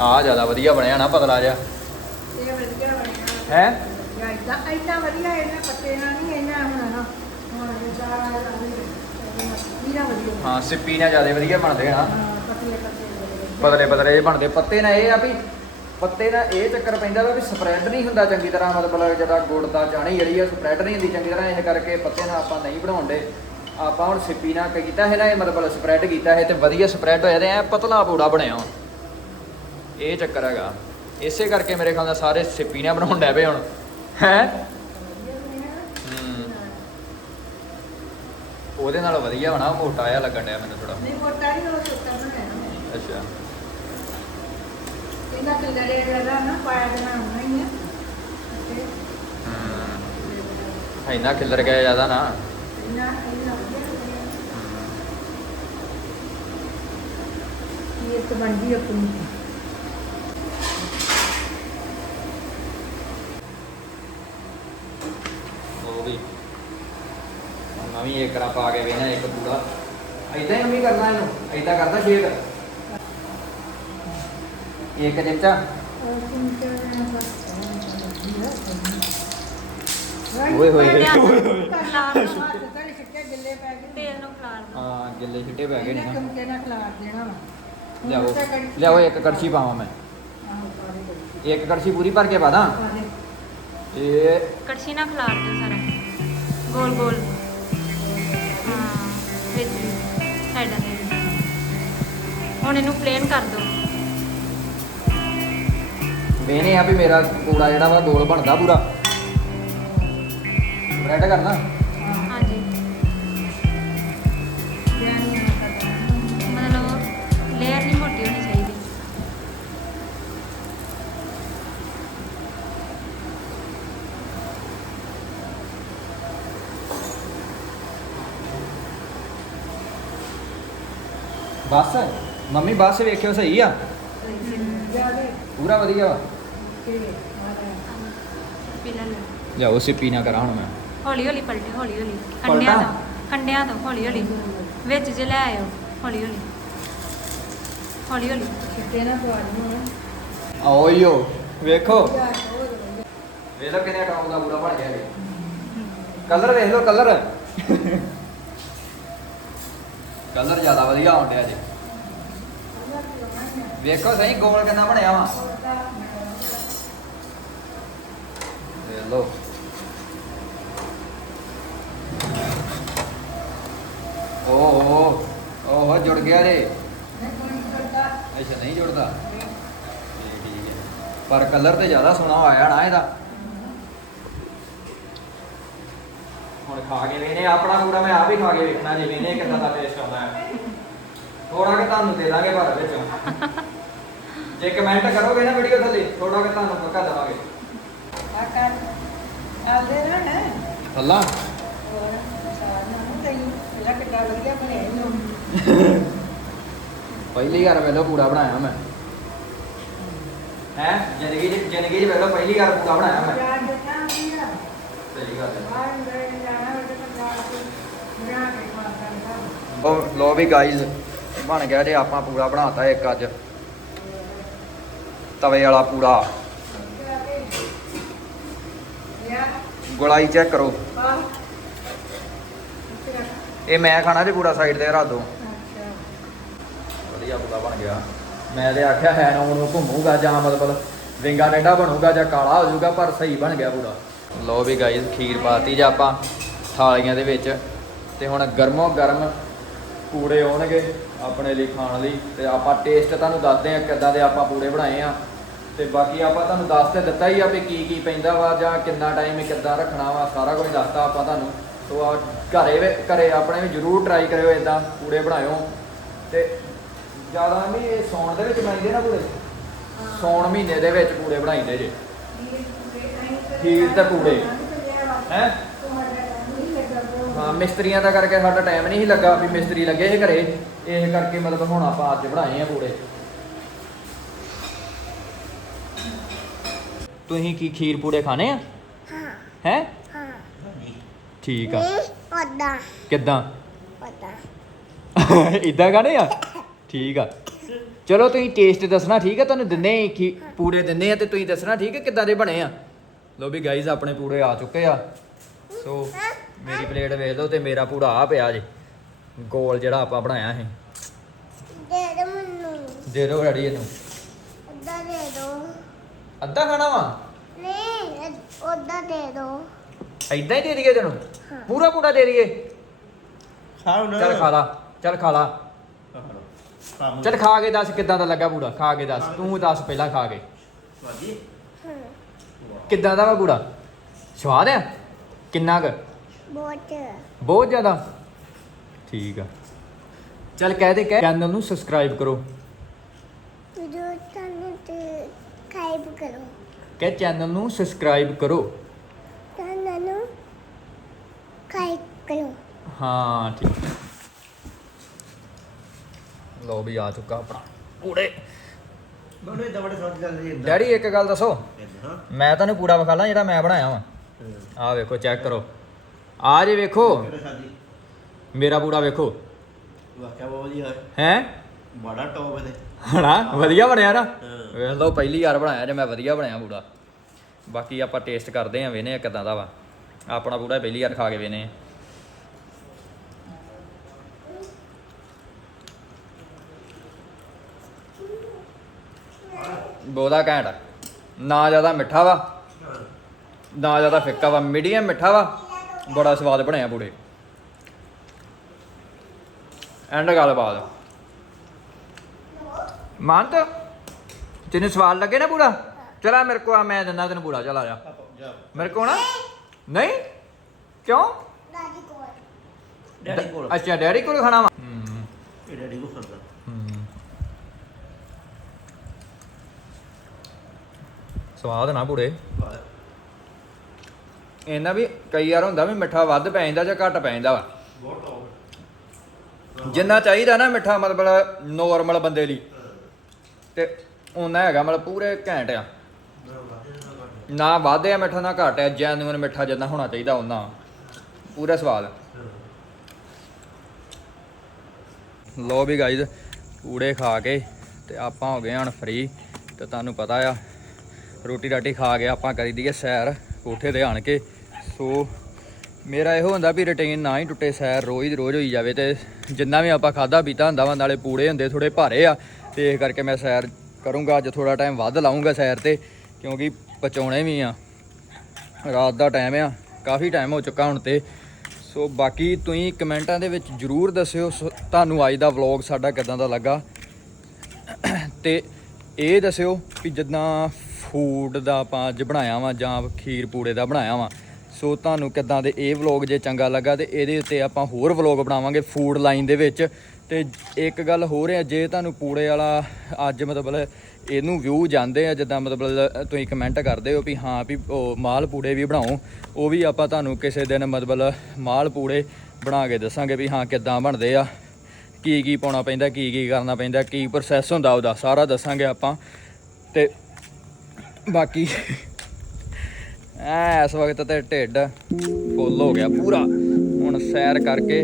ਆ ਜ਼ਿਆਦਾ ਵਧੀਆ ਬਣਿਆ ਨਾ ਪਤਲਾ ਜਿਹਾ। ਇਹ ਵਧੀਆ ਬਣਿਆ। ਹੈ? ਇਦਾਂ ਇਦਾਂ ਵਧੀਆ ਇਹਨਾਂ ਪੱਤੇ ਨਾਲ ਨਹੀਂ ਇਹਨਾਂ ਹੁਣ ਨਾ ਹੁਣ ਜ਼ਿਆਦਾ ਵੀਰਾ ਵਧੀਆ ਹਾਂ ਸਿੱਪੀ ਨਾਲ ਜ਼ਿਆਦਾ ਵਧੀਆ ਬਣਦੇ ਆ ਪਤਲੇ ਪਤਲੇ ਜਿਹੇ ਬਣਦੇ। ਪੱਤੇ ਨਾਲ ਇਹ ਆ ਵੀ ਪੱਤੇ ਨਾਲ ਇਹ ਚੱਕਰ ਪੈਂਦਾ ਵਾ ਵੀ ਸਪਰੈਡ ਨਹੀਂ ਹੁੰਦਾ ਚੰਗੀ ਤਰ੍ਹਾਂ ਮਤਲਬ ਜਿਹੜਾ ਗੁੜ ਦਾ ਚਾਣੀ ਜਿਹੜੀ ਆ ਸਪਰੈਡ ਨਹੀਂ ਹੁੰਦੀ ਚੰਗੀ ਤਰ੍ਹਾਂ ਇਹ ਕਰਕੇ ਪੱਤੇ ਨਾਲ ਆਪਾਂ ਨਹੀਂ ਬਣਾਉਂਦੇ ਆਪਾਂ ਹੁਣ ਸਿੱਪੀ ਨਾਲ ਕੀਤਾ ਹੈ ਨਾ ਇਹ ਮਤਲਬ ਸਪਰੈਡ ਕੀਤਾ ਹੈ ਤੇ ਵਧੀਆ ਸਪਰੈਡ ਹੋਇਆ ਤੇ ਐ ਪਤਲਾ ਪੂੜਾ ਬਣਿਆ। ਇਹ ਚੱਕਰ ਹੈਗਾ। ਇਸੇ ਕਰਕੇ ਮੇਰੇ ਖਿਆਲ ਨਾਲ ਸਾਰੇ ਸਿੱਪੀ ਨਾਲ ਬਣਾਉਣ ਡੈ ਪਏ ਹੁਣ। ਹੈ? ਉਹਦੇ ਨਾਲ ਵਧੀਆ ਹੋਣਾ ਮੋਟਾ ਜਿਹਾ ਲੱਗਣ ਡਿਆ ਮੈਨੂੰ ਥੋੜਾ ਨਹੀਂ ਮੋਟਾ ਨਹੀਂ ਉਹ ਸੁੱਕਾ ਬਣਾਇਆ ਅੱਛਾ। ਇਹਨਾਂ ਕਿਲਰੇ ਜਿਹੜਾ ਨਾ ਪਾਇਆ ਹੋਣਾ ਹੀ ਤੇ ਹਮ ਇੰਨਾ ਖਿਲਰ ਗਿਆ ਜ਼ਿਆਦਾ ਨਾ। ਇਹਨਾਂ ਇਹਨਾਂ ਵਧੀਆ ਬਣਿਆ। ਇਹ ਇੱਕ ਬਣਦੀ ਆਪਣੀ ਉਹ ਵੀ। ਹੁਣ ਮੈਂ ਵੀ ਇੱਕ ਰਾ ਪਾ ਕੇ ਵੇਣਾ ਇੱਕ ਪੂਰਾ। ਐਦਾਂ ਹੀ ਮੰਮੀ ਕਰਨਾ ਇਹਨੂੰ। ਐਦਾਂ ਕਰਦਾ ਸ਼ੇਕ ਇੱਕ ਚਮਚਾ ਓਏ ਹੋਏ। ਹੋਏ। ਤੇਲ ਨੂੰ ਖਲਾਰ ਹਾਂ ਗਿੱਲੇ ਛਿੱਟੇ ਪੈ ਗਏ ਨੇ ਨਾ। ਲਿਆਓ। ਲਿਆਓ ਇੱਕ ਕੜਛੀ ਪਾਵਾਂ ਮੈਂ। ਇੱਕ ਕੜਛੀ ਪੂਰੀ ਭਰ ਕੇ ਪਾ ਦਾਂ? ਇਹ ਕੜਛੀ ਨਾਲ ਖਿਲਾਰ ਦਿਓ ਸਾਰਾ। ਗੋਲ ਗੋਲ। ਹਾਂ ਵਿੱਚ। ਵੀ। ਹੁਣ ਇਹਨੂੰ ਪਲੇਨ ਕਰ ਦਿਓ। ਵੇਨੇ ਆ ਵੀ ਮੇਰਾ ਪੂੜਾ ਜਿਹੜਾ ਵਾ ਗੋਲ ਬਣਦਾ ਪੂਰਾ। ਬ੍ਰੈਡ ਕਰਨਾ? ਹਾਂਜੀ। ਮਤਲਬ ਲੇਅਰ ਨਹੀਂ ਮੋਟੀ ਹੋਣੀ ਚਾਹੀਦੀ। ਬਸ। ਮੰਮੀ ਬਸ ਵੇਖਿਓ ਸਹੀ ਆ। ਪੂਰਾ ਵਧੀਆ ਵਾ। ਪੀਲਾ ਲੈ ਲਿਆਓ ਸਿੱਪੀ ਨਾ ਕਰਾਂ ਹੁਣ ਮੈਂ। ਹੌਲੀ ਹੌਲੀ ਪਲਟੇ ਹੌਲੀ ਹੌਲੀ। ਪਲਟਾਂ? ਕੰਡਿਆਂ ਤੋਂ ਕੰਡਿਆਂ ਤੋਂ ਹੌਲੀ ਹੌਲੀ। ਵਿੱਚ ਜੇ ਲੈ ਆਇਓ ਹੌਲੀ ਹੌਲੀ। ਹੌਲੀ ਹੌਲੀ। ਛਿੱਟੇ ਨਾ ਪਵਾ ਲਈ ਆਓਯੋ ਵੇਖੋ। ਵੇਖ ਲਓ ਕਿੰਨੇ ਟੌਪ ਦਾ ਪੂਰਾ ਬਣ ਗਿਆ ਇਹ। ਕਲਰ ਵੇਖ ਲਓ ਕਲਰ। ਕਲਰ ਜ਼ਿਆਦਾ ਵਧੀਆ ਆਉਣ ਡਿਆ ਜੀ। ਵੇਖੋ ਸਹੀ ਗੋਲ ਕਿੰਨਾ ਬਣਿਆ ਵਾ। ਵੇਖ ਲਓ ਓਹ ਓਹ ਜੁੜ ਗਿਆ ਰੇ ਅੱਛਾ, ਨਹੀਂ ਜੁੜਦਾ। ਠੀਕ ਹੈ ਪਰ ਕਲਰ ਤੇ ਜ਼ਿਆਦਾ ਸੋਹਣਾ ਆਇਆ ਨਾ ਇਹਦਾ। ਹੁਣ ਖਾ ਕੇ ਵੇਨੇ ਆਪਣਾ ਪੂਰਾ ਮੈਂ ਆਪ ਹੀ ਖਾ ਕੇ ਵੇਖਣਾ ਜੇ ਵੇਨੇ ਕਿੰਨਾ ਦਾ ਟੇਸਟ ਆਉਂਦਾ ਹੈ। ਥੋੜਾ ਕਿ ਤੁਹਾਨੂੰ ਦੇ ਦਾਂਗੇ ਪਰ ਵਿੱਚੋਂ। ਜੇ ਕਮੈਂਟ ਕਰੋਗੇ ਨਾ ਵੀਡੀਓ ਥੱਲੇ ਥੋੜਾ ਕਿ ਤੁਹਾਨੂੰ ਪੱਕਾ ਦੇਵਾਂਗੇ। ਆਦੇ ਨਾ ਹੈ ਅੱਲਾ। ਹੋਰ ਸਾਰਾ ਨਾ ਕਈ ਇਹਦਾ ਕਿੱਡਾ ਵਧੀਆ ਬਣਿਆ ਇਹਨੂੰ। ਪਹਿਲੀ ਵਾਰ ਵੇਲੋ ਪੂੜਾ ਬਣਾਇਆ ਮੈਂ। ਹੈ? ਜ਼ਿੰਦਗੀ 'ਚ ਜ਼ਿੰਦਗੀ 'ਚ ਵੇਲੋ ਪਹਿਲੀ ਵਾਰ ਪੂੜਾ ਬਣਾਇਆ ਮੈਂ। ਯਾਰ ਜਿੱਦਾਂ ਵੀ ਆ। ਸਹੀ ਗੱਲ ਹੈ ਬਾਹਰ ਅੰਦਰ ਜਾਣਾ ਉਹਦੇ ਪੰਜਾਬ ਤੋਂ ਬਣਾ ਕੇ ਖਾ ਸਕਦਾ। ਉਹ ਲੋ ਵੀ ਗਾਈਜ਼ ਬਣ ਗਿਆ ਜੇ ਆਪਾਂ ਪੂੜਾ ਬਣਾਤਾ ਇੱਕ ਅੱਜ। ਤਵੇ ਵਾਲਾ ਪੂੜਾ। ਯਾ ਗੁਲਾਈ ਚੈੱਕ ਕਰੋ। ਇਹ ਮੈਂ ਖਾਣਾ ਤੇ ਪੂਰਾ ਸਾਈਡ ਤੇ ਰੱਖ ਦੋ। ਅੱਛਾ। ਵਧੀਆ ਪੂਰਾ ਬਣ ਗਿਆ। ਮੈਂ ਤੇ ਆਖਿਆ ਹੈ ਨਾ ਉਹਨੂੰ ਘੁੰਮੂਗਾ ਜਾਂ ਮਤਲਬ ਵਿੰਗਾ ਡੰਡਾ ਬਣੂਗਾ ਜਾਂ ਕਾਲਾ ਹੋ ਜਾਊਗਾ ਪਰ ਸਹੀ ਬਣ ਗਿਆ ਪੂਰਾ। ਲੋ ਵੀ ਗਾਈਜ਼ ਖੀਰ ਪਾਤੀ ਜਾਂ ਆਪਾਂ ਥਾਲੀਆਂ ਦੇ ਵਿੱਚ। ਤੇ ਹੁਣ ਗਰਮੋ ਗਰਮ ਪੂੜੇ ਆਉਣਗੇ ਆਪਣੇ ਲਈ ਖਾਣ ਲਈ। ਤੇ ਆਪਾਂ ਟੇਸਟ ਤੁਹਾਨੂੰ ਦੱਸਦੇ ਆ ਕਿੱਦਾਂ ਦੇ ਆਪਾਂ ਪੂੜੇ ਬਣਾਏ ਆ। ਤੇ ਬਾਕੀ ਆਪਾਂ ਤੁਹਾਨੂੰ ਦੱਸ ਤੇ ਦਿੱਤਾ ਹੀ ਆ ਵੀ ਕੀ ਕੀ ਪੈਂਦਾ ਵਾ ਜਾਂ ਕਿੰਨਾ ਟਾਈਮ ਕਿੱਦਾਂ ਰੱਖਣਾ ਵਾ ਸਾਰਾ ਕੁਝ ਦੱਸਤਾ ਆਪਾਂ ਤੁਹਾਨੂੰ। ਸੋ ਆ ਘਰੇ ਘਰੇ ਆਪਣੇ ਵੀ ਜਰੂਰ ਟਰਾਈ ਕਰਿਓ ਇਦਾਂ ਪੂੜੇ ਬਣਾਇਓ। ਤੇ ਜ਼ਿਆਦਾ ਨਹੀਂ ਇਹ ਸੌਣ ਦੇ ਵਿੱਚ ਬਣਾਈਦੇ ਨਾ ਪੂੜੇ? ਸੌਣ ਮਹੀਨੇ ਦੇ ਵਿੱਚ ਪੂੜੇ ਬਣਾਈਦੇ ਜੇ। ਖੀਰ ਤੇ ਪੂੜੇ। ਹੈ? ਹਾਂ ਮਿਸਤਰੀਆਂ ਦਾ ਕਰਕੇ ਸਾਡਾ ਟਾਈਮ ਨਹੀਂ ਲੱਗਾ ਵੀ ਮਿਸਤਰੀ ਲੱਗੇ ਸੀ ਘਰੇ। ਇਹ ਕਰਕੇ ਮਤਲਬ ਹੁਣ ਆਪਾਂ ਅੱਜ ਬਣਾਏ ਆ ਪੂੜੇ। ਤੁਸੀਂ ਕੀ ਖੀਰ ਪੂੜੇ ਖਾਣੇ ਆ? ਹਾਂ। ਹੈ? ਹਾਂ। ਠੀਕ ਆ। ਨਹੀਂ ਉਦਾਂ ਕਿੱਦਾਂ? ਉਦਾਂ ਇਦਾਂ ਖਾਣੇ ਆ? ਠੀਕ ਆ। ਚਲੋ ਤੁਸੀਂ ਟੇਸਟ ਦੱਸਣਾ ਠੀਕ ਆ? ਤੁਹਾਨੂੰ ਦਿੰਨੇ ਖੀ ਪੂੜੇ ਦਿੰਨੇ ਆ ਤੇ ਤੁਸੀਂ ਦੱਸਣਾ ਠੀਕ ਹੈ ਕਿੱਦਾਂ ਦੇ ਬਣੇ ਆ? ਲੋ ਵੀ ਗਾਈਜ਼ ਆਪਣੇ ਪੂੜੇ ਆ ਚੁੱਕੇ ਆ। ਸੋ ਮੇਰੀ ਪਲੇਟ ਵੇਖ ਲਓ ਤੇ ਮੇਰਾ ਪੂੜਾ ਆ ਪਿਆ ਜੇ। ਗੋਲ ਜਿਹੜਾ ਆਪਾਂ ਬਣਾਇਆ ਸੀ। ਦੇ ਦੇ ਮੈਨੂੰ। ਦੇ ਦਿਓ ਰੈਡੀ ਇਹਨੂੰ। ਦੇ ਦੋ ਅੱਧਾ ਖਾਣਾ ਵਾ? ਨਹੀਂ ਉਦਾਂ ਦੇ ਦੋ। ਐਦਾਂ ਹੀ ਦੇ ਦਈਏ ਤੈਨੂੰ? ਪੂਰਾ ਪੂੜਾ ਦੇ ਦਈਏ? ਖਾਓ ਨਾ ਚੱਲ ਖਾ ਲਾ ਚੱਲ ਖਾ ਲਾ। ਕੰਮ ਚੱਲ ਖਾ ਕੇ ਦੱਸ ਕਿੱਦਾਂ ਦਾ ਲੱਗਾ ਪੂੜਾ? ਖਾ ਕੇ ਦੱਸ ਤੂੰ ਦੱਸ ਪਹਿਲਾਂ ਖਾ ਕੇ। ਹਾਂ। ਕਿੱਦਾਂ ਦਾ ਵਾ ਪੂੜਾ? ਸਵਾਦ ਆ? ਕਿੰਨਾ ਕੁ? ਬਹੁਤ। ਬਹੁਤ ਜ਼ਿਆਦਾ? ਠੀਕ ਆ। ਚੱਲ ਕਹਿ ਦੇ ਕਹਿ। ਚੈਨਲ ਨੂੰ ਸਬਸਕ੍ਰਾਈਬ ਕਰੋ। ਵੀਡੀਓ ਖਾਈਬ ਕਰੋ। ਕਹਿ ਚੈਨਲ ਨੂੰ ਸਬਸਕ੍ਰਾਈਬ ਕਰੋ। ਤੁਹਾਨੂੰ ਨੂੰ ਖਾਈਬ ਕਰੋ। ਹਾਂ ਠੀਕ ਲੋ ਵੀ ਆ ਚੁੱਕਾ ਆਪਣਾ ਪੂੜੇ। ਬੜੇ ਦਬੜੇ ਸੋਚ ਚੱਲ ਰਹੀ ਹੈ ਡੈਡੀ ਇੱਕ ਗੱਲ ਦੱਸੋ। ਹਾਂ। ਮੈਂ ਤੁਹਾਨੂੰ ਪੂੜਾ ਵਿਖਾ ਲਾਂ ਜਿਹੜਾ ਮੈਂ ਬਣਾਇਆ ਵਾ। ਆਹ ਵੇਖੋ ਚੈੱਕ ਕਰੋ। ਆ ਜੇ ਵੇਖੋ। ਸਾਦੀ? ਮੇਰਾ ਪੂੜਾ ਵੇਖੋ। ਵਾਕਿਆ ਬਹੁਤ ਵਧੀਆ ਹੈ। ਹੈ? ਬੜਾ ਟੌਪ ਹੈ ਹਣਾ? ਵਧੀਆ ਬਣਿਆ ਨਾ? ਵੇਖ ਲਓ, ਪਹਿਲੀ ਵਾਰ ਬਣਾਇਆ ਜੇ ਮੈਂ ਵਧੀਆ ਬਣਾਇਆ ਪੂੜਾ ਬਾਕੀ ਆਪਾਂ ਟੇਸਟ ਕਰਦੇ ਆਂ ਵੇਨੇ ਕਿਦਾਂ ਦਾ ਵਾ। ਆਪਣਾ ਪੂੜਾ ਪਹਿਲੀ ਵਾਰ ਖਾ ਕੇ ਵੇਨੇ ਬਹੁਤਾ ਘੈਂਟ। ਨਾ ਜ਼ਿਆਦਾ ਮਿੱਠਾ ਵਾ। ਨਾ ਜ਼ਿਆਦਾ ਫਿੱਕਾ ਵਾ। ਮੀਡੀਅਮ ਮਿੱਠਾ ਵਾ। ਬੜਾ ਸਵਾਦ ਬਣਿਆ ਪੂੜੇ ਐਂਡ ਗੱਲਬਾਤ ਮੰਤ ਤੈਨੂੰ ਸਵਾਲ ਲੱਗੇ ਨਾ ਪੂਰਾ। ਚਲਾ ਮੇਰੇ ਕੋ ਆ ਮੈਂ ਦਿੰਦਾ ਤੈਨੂੰ ਪੂਰਾ ਚਲ ਆ ਜਾ। ਮੇਰੇ ਕੋ ਨਾ? ਨਹੀਂ? ਕਿਉਂ? ਦਾਦੀ ਕੋਲ। ਡੈਡੀ ਕੋਲ। ਅੱਛਾ ਡੈਡੀ ਕੋਲ ਖਾਣਾ ਵਾ। ਹੂੰ। ਇਹ ਡੈਡੀ ਕੋਲ ਖੜਦਾ ਹੂੰ। ਸਵਾਦ ਨਾ ਪੂੜੇ ਇਹਨਾਂ ਵੀ ਕਈ ਵਾਰ ਹੁੰਦਾ ਵੀ ਮਿੱਠਾ ਵੱਧ ਪੈ ਜਾਂਦਾ ਜਾਂ ਘੱਟ ਪੈ ਜਾਂਦਾ ਵਾ। ਬਹੁਤ ਟੌਪ ਜਿੰਨਾ ਚਾਹੀਦਾ ਨਾ ਮਿੱਠਾ ਮਤਲਬ ਨੋਰਮਲ ਬੰਦੇ ਲਈ। ਤੇ ਉਹਨਾਂ ਹੈਗਾ ਮਤਲਬ ਪੂਰੇ ਘੈਂਟ ਆ। ਨਾ ਵੱਧ ਆ ਮਿੱਠਾ, ਨਾ ਘੱਟ ਆ ਜੈਨੂਨ ਮਿੱਠਾ ਜਿੰਨਾ ਹੋਣਾ ਚਾਹੀਦਾ ਉਹਨਾਂ। ਪੂਰਾ ਸਵਾਦ। ਲੋ ਵੀ ਗਾਈਜ਼ ਪੂੜੇ ਖਾ ਕੇ ਤੇ ਆਪਾਂ ਹੋ ਗਏ ਹੁਣ ਫ੍ਰੀ ਤੇ ਤੁਹਾਨੂੰ ਪਤਾ ਆ, ਰੋਟੀ ਰਾਟੀ ਖਾ ਕੇ ਆਪਾਂ ਕਰੀ ਦਈਏ ਸੈਰ, ਕੋਠੇ ਤੇ ਆਣ ਕੇ। ਸੋ ਮੇਰਾ ਇਹੋ ਹੁੰਦਾ ਵੀ ਰੁਟੀਨ ਨਾ ਹੀ ਟੁੱਟੇ ਸੈਰ, ਰੋਜ਼ ਰੋਜ਼ ਹੋਈ ਜਾਵੇ ਤੇ ਜਿੰਨਾ ਵੀ ਆਪਾਂ ਖਾਦਾ ਪੀਤਾ ਹੁੰਦਾ ਵਾ, ਨਾਲੇ ਪੂੜੇ ਹੁੰਦੇ ਥੋੜੇ ਭਾਰੇ ਆ। ਤੇ ਇਸ ਕਰਕੇ ਮੈਂ ਸੈਰ ਕਰੂੰਗਾ, ਅੱਜ ਥੋੜਾ ਟਾਈਮ ਵੱਧ ਲਾਉਂਗਾ ਸੈਰ ਤੇ, ਕਿਉਂਕਿ ਪਚਾਉਣੇ ਵੀ ਆ। ਰਾਤ ਦਾ ਟਾਈਮ ਆ, ਕਾਫੀ ਟਾਈਮ ਹੋ ਚੁੱਕਾ ਹੁਣ ਤੇ। ਸੋ ਬਾਕੀ ਤੁਸੀਂ ਕਮੈਂਟਾਂ ਦੇ ਵਿੱਚ ਜਰੂਰ ਦੱਸਿਓ, ਸੋ, ਤੁਹਾਨੂੰ ਅੱਜ ਦਾ ਵਲੌਗ ਸਾਡਾ ਕਿਦਾਂ ਦਾ ਲੱਗਾ। ਤੇ ਇਹ ਦੱਸਿਓ ਵੀ ਜਿੱਦਾਂ ਫੂਡ ਦਾ ਆਪਾਂ ਅੱਜ ਬਣਾਇਆ ਵਾ, ਜਾਂ ਖੀਰ ਪੂੜੇ ਦਾ ਬਣਾਇਆ ਵਾ। ਸੋ ਤੁਹਾਨੂੰ ਕਿਦਾਂ ਦੇ ਇਹ ਵਲੌਗ ਜੇ ਚੰਗਾ ਲੱਗਾ ਤੇ ਇਹਦੇ ਉੱਤੇ ਆਪਾਂ ਹੋਰ ਵਲੌਗ ਬਣਾਵਾਂਗੇ ਫੂਡ ਲਾਈਨ ਦੇ ਵਿੱਚ। ਤੇ ਇੱਕ ਗੱਲ ਹੋਰ ਹੈ, ਜੇ ਤੁਹਾਨੂੰ ਪੂੜੇ ਵਾਲਾ ਅੱਜ ਮਤਲਬ ਇਹਨੂੰ ਵਿਊ ਜਾਂਦੇ ਆ, ਜਿੱਦਾਂ ਮਤਲਬ ਤੁਸੀਂ ਕਮੈਂਟ ਕਰਦੇ ਹੋ ਵੀ ਹਾਂ ਵੀ ਉਹ ਮਾਲ ਪੂੜੇ ਵੀ ਬਣਾਓ ਉਹ ਵੀ ਆਪਾਂ ਤੁਹਾਨੂੰ ਕਿਸੇ ਦਿਨ ਮਤਲਬ ਮਾਲ ਪੂੜੇ ਬਣਾ ਕੇ ਦੱਸਾਂਗੇ ਵੀ ਹਾਂ ਕਿੱਦਾਂ ਬਣਦੇ ਆ, ਕੀ ਕੀ ਪਾਉਣਾ ਪੈਂਦਾ, ਕੀ ਕੀ ਕਰਨਾ ਪੈਂਦਾ, ਕੀ ਪ੍ਰੋਸੈਸ ਹੁੰਦਾ ਉਹਦਾ, ਸਾਰਾ ਦੱਸਾਂਗੇ ਆਪਾਂ। ਤੇ ਬਾਕੀ ਐ ਇਸ ਵਕਤ ਤੇ ਢਿੱਡ ਫੁੱਲ ਹੋ ਗਿਆ ਪੂਰਾ। ਹੁਣ ਸੈਰ ਕਰਕੇ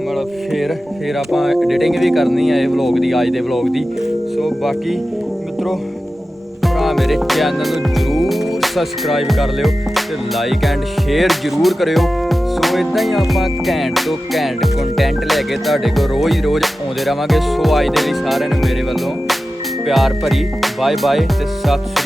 ਮਤਲਬ ਫੇਰ ਫੇਰ ਆਪਾਂ ਐਡੀਟਿੰਗ ਵੀ ਕਰਨੀ ਹੈ ਇਹ ਵਲੌਗ ਦੀ, ਅੱਜ ਦੇ ਵਲੌਗ ਦੀ। ਸੋ ਬਾਕੀ ਮਿੱਤਰੋ, ਭਰਾ ਮੇਰੇ ਚੈਨਲ ਨੂੰ ਜਰੂਰ ਸਬਸਕ੍ਰਾਈਬ ਕਰ ਲਿਓ ਤੇ ਲਾਈਕ ਐਂਡ ਸ਼ੇਅਰ ਜਰੂਰ ਕਰਿਓ। ਸੋ ਇਦਾਂ ਹੀ ਆਪਾਂ ਘੈਂਟ ਤੋਂ ਘੈਂਟ ਕੰਟੈਂਟ ਲੈ ਕੇ ਤੁਹਾਡੇ ਕੋਲ ਰੋਜ਼ ਰੋਜ਼ ਆਉਂਦੇ ਰਵਾਂਗੇ। ਸੋ ਅੱਜ ਦੇ ਲਈ ਸਾਰਿਆਂ ਨੂੰ ਮੇਰੇ ਵੱਲੋਂ ਪਿਆਰ ਭਰੀ ਬਾਏ ਬਾਏ ਤੇ ਸਤਿ ਸ੍ਰੀ